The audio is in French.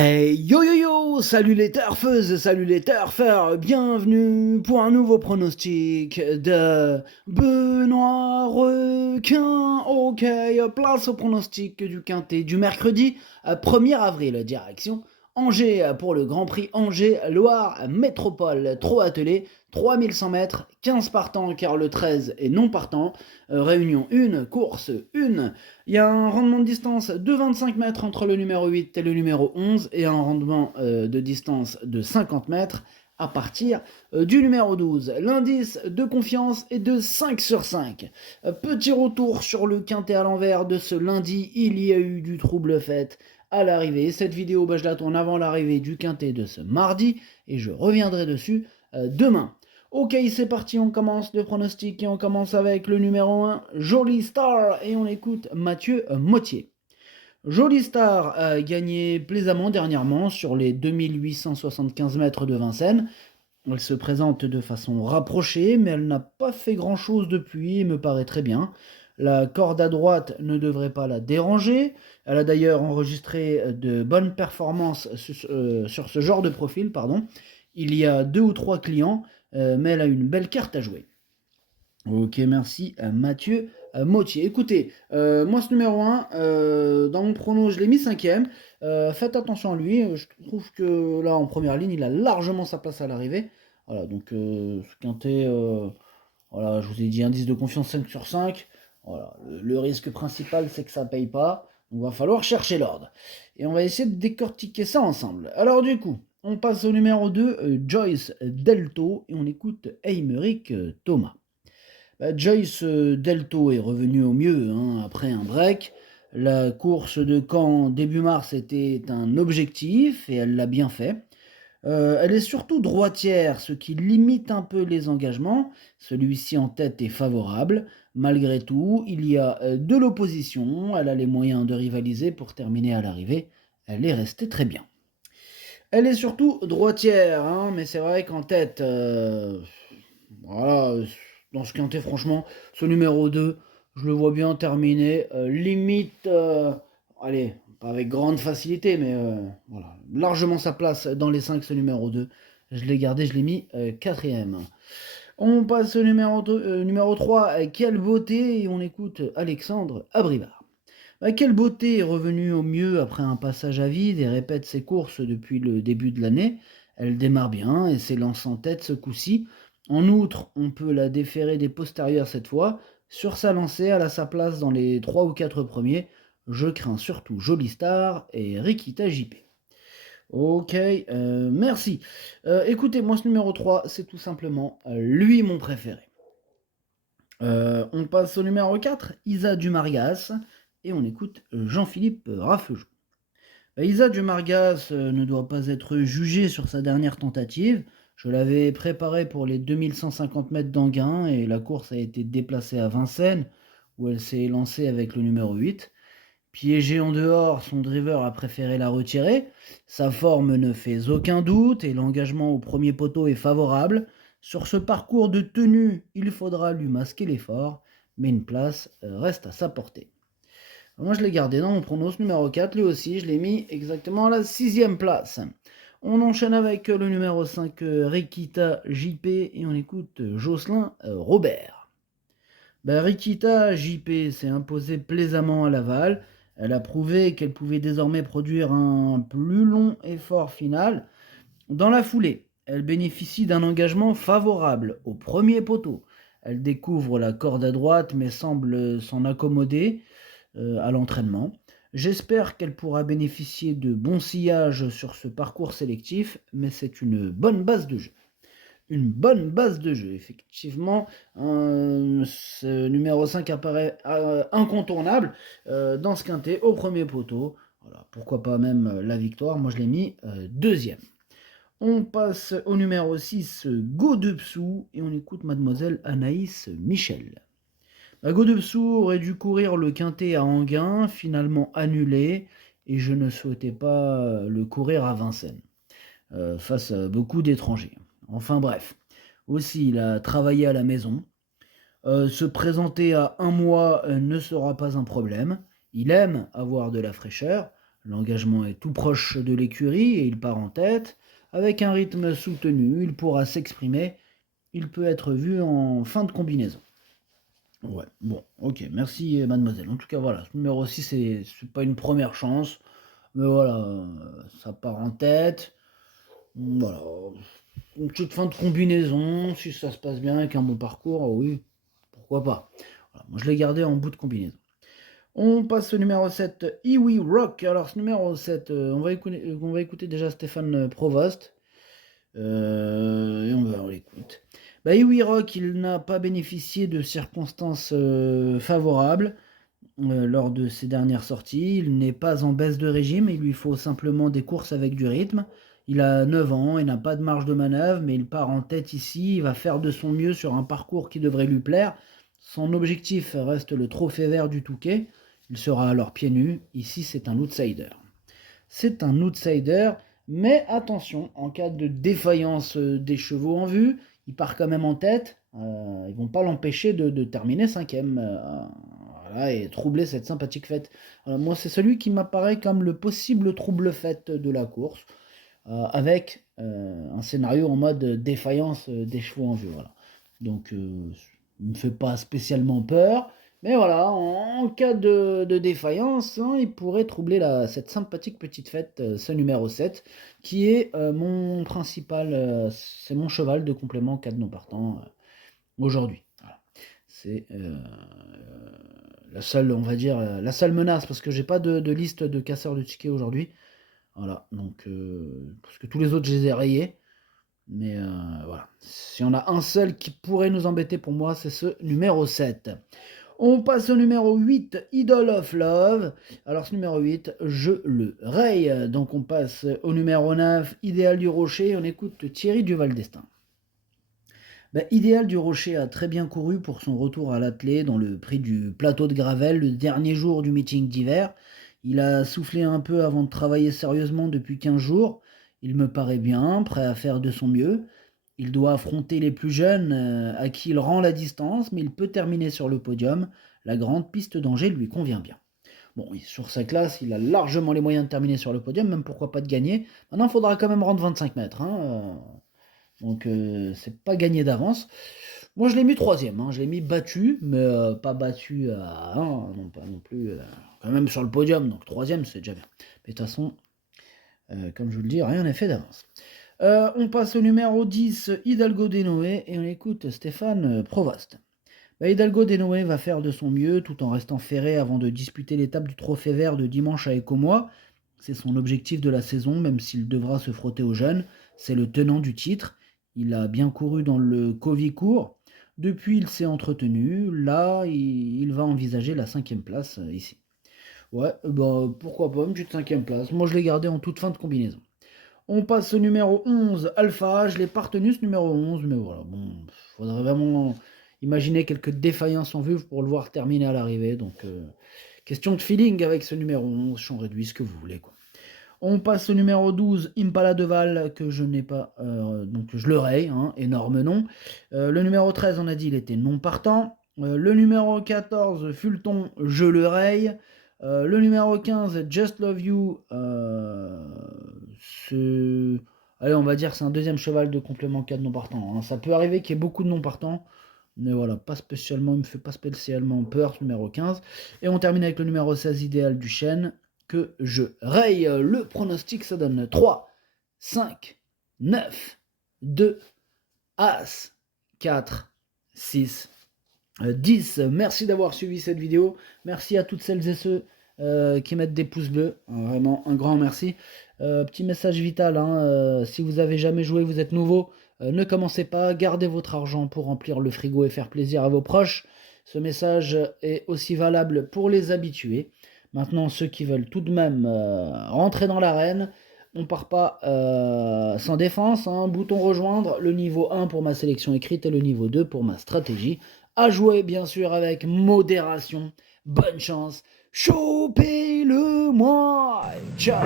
Hey yo yo yo, salut les turfeuses, salut les turfeurs, bienvenue pour un nouveau pronostic de Benoît Requin. Ok, place au pronostic du quintet du mercredi 1er avril, direction Angers pour le Grand Prix Angers-Loire Métropole. Trop attelé, 3100 mètres, 15 partants car le 13 est non partant. Réunion 1, course 1. Il y a un rendement de distance de 25 mètres entre le numéro 8 et le numéro 11 et un rendement de distance de 50 mètres à partir du numéro 12. L'indice de confiance est de 5 sur 5. Petit retour sur le quintet à l'envers de ce lundi, il y a eu du trouble fait à l'arrivée. Cette vidéo, je la tourne avant l'arrivée du quintet de ce mardi et je reviendrai dessus demain. Ok, c'est parti, on commence le pronostic et on commence avec le numéro 1, Jolie Star, et on écoute Mathieu Mottier. Jolie Star a gagné plaisamment dernièrement sur les 2875 mètres de Vincennes. Elle se présente de façon rapprochée, mais elle n'a pas fait grand-chose depuis et me paraît très bien. La corde à droite ne devrait pas la déranger. Elle a d'ailleurs enregistré de bonnes performances sur ce genre de profil. Il y a 2 ou 3 clients, mais elle a une belle carte à jouer. Ok, merci Mathieu Mottier. Écoutez, moi ce numéro 1, dans mon prono, je l'ai mis 5ème. Faites attention à lui. Je trouve que là, en première ligne, il a largement sa place à l'arrivée. Voilà, donc ce quintet, voilà, je vous ai dit indice de confiance 5 sur 5. Voilà, le risque principal, c'est que ça ne paye pas. Donc, il va falloir chercher l'ordre. Et on va essayer de décortiquer ça ensemble. Alors, du coup, on passe au numéro 2, Joyce Delto, et on écoute Aymeric Thomas. Joyce Delto est revenu au mieux après un break. La course de Caen début mars était un objectif et elle l'a bien fait. Elle est surtout droitière, ce qui limite un peu les engagements. Celui-ci en tête est favorable. Malgré tout, il y a de l'opposition. Elle a les moyens de rivaliser pour terminer à l'arrivée. Elle est restée très bien. Elle est surtout droitière, mais c'est vrai qu'en tête, voilà, dans ce quintet, franchement, ce numéro 2, je le vois bien terminer. Limite, allez, pas avec grande facilité, mais voilà, largement sa place dans les 5, ce numéro 2. Je l'ai gardé, je l'ai mis 4ème. On passe au numéro 3, quelle beauté, et on écoute Alexandre Abrivard. Quelle beauté est revenue au mieux après un passage à vide et répète ses courses depuis le début de l'année. Elle démarre bien et s'élance en tête ce coup-ci. En outre, on peut la déférer des postérieurs cette fois. Sur sa lancée, elle a sa place dans les 3 ou 4 premiers. Je crains surtout Jolie Star et Rikita JP. Ok, merci. Écoutez, moi ce numéro 3, c'est tout simplement lui mon préféré. On passe au numéro 4, Isa Dumargas, et on écoute Jean-Philippe Raffejou. Isa Dumargas ne doit pas être jugée sur sa dernière tentative. Je l'avais préparée pour les 2150 mètres d'Anguin et la course a été déplacée à Vincennes, où elle s'est lancée avec le numéro 8. Piégée en dehors, son driver a préféré la retirer. Sa forme ne fait aucun doute et l'engagement au premier poteau est favorable. Sur ce parcours de tenue, il faudra lui masquer l'effort, mais une place reste à sa portée. Moi, je l'ai gardé dans mon pronos numéro 4, lui aussi, je l'ai mis exactement à la 6ème place. On enchaîne avec le numéro 5, Rikita JP, et on écoute Jocelyn Robert. Rikita JP s'est imposée plaisamment à Laval. Elle a prouvé qu'elle pouvait désormais produire un plus long effort final. Dans la foulée, elle bénéficie d'un engagement favorable au premier poteau. Elle découvre la corde à droite mais semble s'en accommoder à l'entraînement. J'espère qu'elle pourra bénéficier de bons sillages sur ce parcours sélectif, mais c'est une bonne base de jeu. Une bonne base de jeu, effectivement. Ce numéro 5 apparaît incontournable dans ce quintet au premier poteau. Voilà, pourquoi pas même la victoire. Moi, je l'ai mis deuxième. On passe au numéro 6, Godepsou, et on écoute mademoiselle Anaïs Michel. Godepsou aurait dû courir le quintet à Anguin, finalement annulé, et je ne souhaitais pas le courir à Vincennes, face à beaucoup d'étrangers. Enfin bref, aussi il a travaillé à la maison. Se présenter à un mois ne sera pas un problème. Il aime avoir de la fraîcheur. L'engagement est tout proche de l'écurie et il part en tête. Avec un rythme soutenu, il pourra s'exprimer. Il peut être vu en fin de combinaison. Ouais, bon, ok, merci mademoiselle. En tout cas, voilà, ce numéro 6, c'est pas une première chance. Mais voilà, ça part en tête. Voilà, une petite fin de combinaison, si ça se passe bien avec un bon parcours, oui, pourquoi pas. Voilà, moi je l'ai gardé en bout de combinaison. On passe au numéro 7, Iwi Rock. Alors ce numéro 7, on va écouter déjà Stéphane Provost. Et on l'écoute. Bah, Iwi Rock, il n'a pas bénéficié de circonstances favorables lors de ses dernières sorties. Il n'est pas en baisse de régime, il lui faut simplement des courses avec du rythme. Il a 9 ans, il n'a pas de marge de manœuvre, mais il part en tête ici, il va faire de son mieux sur un parcours qui devrait lui plaire. Son objectif reste le trophée vert du Touquet. Il sera alors pieds nus. Ici, c'est un outsider. C'est un outsider, mais attention, en cas de défaillance des chevaux en vue, il part quand même en tête. Ils ne vont pas l'empêcher de terminer 5e. Voilà, et troubler cette sympathique fête. Alors, moi, c'est celui qui m'apparaît comme le possible trouble-fête de la course, avec un scénario en mode défaillance des chevaux en vue. Voilà. Donc, il ne me fait pas spécialement peur, mais voilà, en cas de défaillance, hein, il pourrait troubler cette sympathique petite fête, ce numéro 7, qui est mon principal, c'est mon cheval de complément 4 non partants aujourd'hui. Voilà. C'est la seule, on va dire, la seule menace, parce que j'ai pas de liste de casseurs de tickets aujourd'hui. Voilà, donc, parce que tous les autres, je les ai rayés. Mais voilà, s'il y en a un seul qui pourrait nous embêter pour moi, c'est ce numéro 7. On passe au numéro 8, Idol of Love. Alors ce numéro 8, je le raye. Donc on passe au numéro 9, Idéal du Rocher. On écoute Thierry Duval d'Estaing. Idéal du Rocher a très bien couru pour son retour à l'attelé dans le prix du plateau de Gravel le dernier jour du meeting d'hiver. Il a soufflé un peu avant de travailler sérieusement depuis 15 jours. Il me paraît bien, prêt à faire de son mieux. Il doit affronter les plus jeunes à qui il rend la distance, mais il peut terminer sur le podium. La grande piste d'Angers lui convient bien. Bon, sur sa classe, il a largement les moyens de terminer sur le podium, même pourquoi pas de gagner. Maintenant, il faudra quand même rendre 25 mètres. Donc, c'est pas gagné d'avance. Moi, je l'ai mis 3e. Je l'ai mis battu, mais pas battu à 1, non, pas non plus. Quand même sur le podium, donc 3e, c'est déjà bien. Mais de toute façon, comme je vous le dis, rien n'est fait d'avance. On passe au numéro 10, Hidalgo Denoé, et on écoute Stéphane Provost. Hidalgo Denoé va faire de son mieux tout en restant ferré avant de disputer l'étape du Trophée Vert de dimanche à Écomois. C'est son objectif de la saison, même s'il devra se frotter aux jeunes. C'est le tenant du titre. Il a bien couru dans le Covicourt. Depuis, il s'est entretenu. Là, il va envisager la 5e place ici. Ouais, pourquoi pas, une petite 5e place. Moi, je l'ai gardé en toute fin de combinaison. On passe au numéro 11, Alpha. Je l'ai pas retenu ce numéro 11, mais voilà, bon, faudrait vraiment imaginer quelques défaillances en vue pour le voir terminer à l'arrivée. Donc, question de feeling avec ce numéro 11, champ réduit, ce que vous voulez, quoi. On passe au numéro 12, Impala de Val, que je n'ai pas, donc je le raye, énorme nom. Le numéro 13, on a dit, il était non partant. Le numéro 14, Fulton, je le raye. Le numéro 15, Just Love You, allez, on va dire c'est un deuxième cheval de complément 4 non partant. Ça peut arriver qu'il y ait beaucoup de non partants, mais voilà, pas spécialement, il me fait pas spécialement peur ce numéro 15. Et on termine avec le numéro 16, Idéal du Chêne, que je raye. Le pronostic, ça donne 3, 5, 9, 2, As, 4, 6, 10. Merci d'avoir suivi cette vidéo. Merci à toutes celles et ceux qui mettent des pouces bleus. Vraiment un grand merci. Petit message vital, si vous avez jamais joué, vous êtes nouveau, ne commencez pas, gardez votre argent pour remplir le frigo et faire plaisir à vos proches. Ce message est aussi valable pour les habitués. Maintenant, ceux qui veulent tout de même rentrer dans l'arène, on part pas sans défense. Bouton rejoindre, le niveau 1 pour ma sélection écrite et le niveau 2 pour ma stratégie. À jouer bien sûr avec modération. Bonne chance. Chopez-le moi. Ciao.